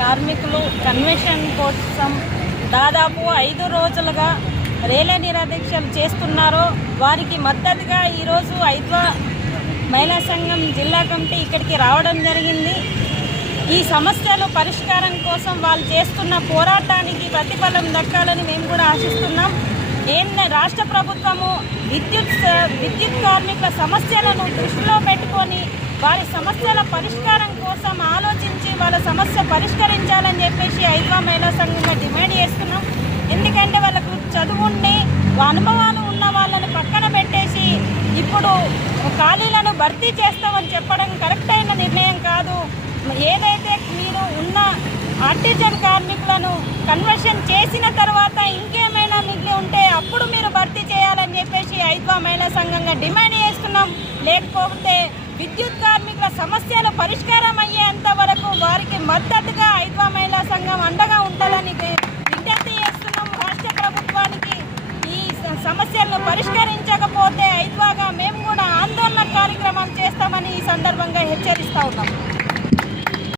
కార్మికులు కన్వెన్షన్ కోసం దాదాపు 5 రోజులుగా రేలే నిరాదీక్షలు చేస్తున్నారో వారికి మద్దతుగా ఈరోజు ఐద్వా మహిళా సంఘం జిల్లా కమిటీ ఇక్కడికి రావడం జరిగింది. ఈ సమస్యలు పరిష్కారం కోసం వాళ్ళు చేస్తున్న పోరాటానికి ప్రతిఫలం దక్కాలని మేము కూడా ఆశిస్తున్నాం. రాష్ట్ర ప్రభుత్వము విద్యుత్ కార్మికుల సమస్యలను దృష్టిలో పెట్టుకొని వారి సమస్యల పరిష్కారం కోసం ఆలోచించి వాళ్ళ సమస్య పరిష్కరించాలని చెప్పేసి ఐద్వా మహిళా సంఘంగా డిమాండ్ చేస్తున్నాం. ఎందుకంటే వాళ్ళకు చదువుండి అనుభవాలు ఉన్న వాళ్ళని పక్కన పెట్టేసి ఇప్పుడు ఖాళీలను భర్తీ చేస్తామని చెప్పడం కరెక్ట్ అయిన నిర్ణయం కాదు. ఏదైతే మీరు ఉన్న ఆర్టిజన్ కార్మికులను కన్వర్షన్ చేసిన తర్వాత ఇంకేమైనా మిగిలి ఉంటే అప్పుడు మీరు భర్తీ చేయాలని చెప్పేసి ఐద్వా మహిళా సంఘంగా డిమాండ్ చేస్తున్నాం. లేకపోతే విద్యుత్ కార్మికుల సమస్యలు పరిష్కారం అయ్యేంత వరకు వారికి మద్దతుగా ఐద్వా మహిళా సంఘం అండగా ఉండాలని విజ్ఞప్తి చేస్తున్నాం. రాష్ట్ర ప్రభుత్వానికి ఈ సమస్యలను పరిష్కరించకపోతే ఐద్వాగా మేము కూడా ఆందోళన కార్యక్రమం చేస్తామని ఈ సందర్భంగా హెచ్చరిస్తూ ఉన్నాం.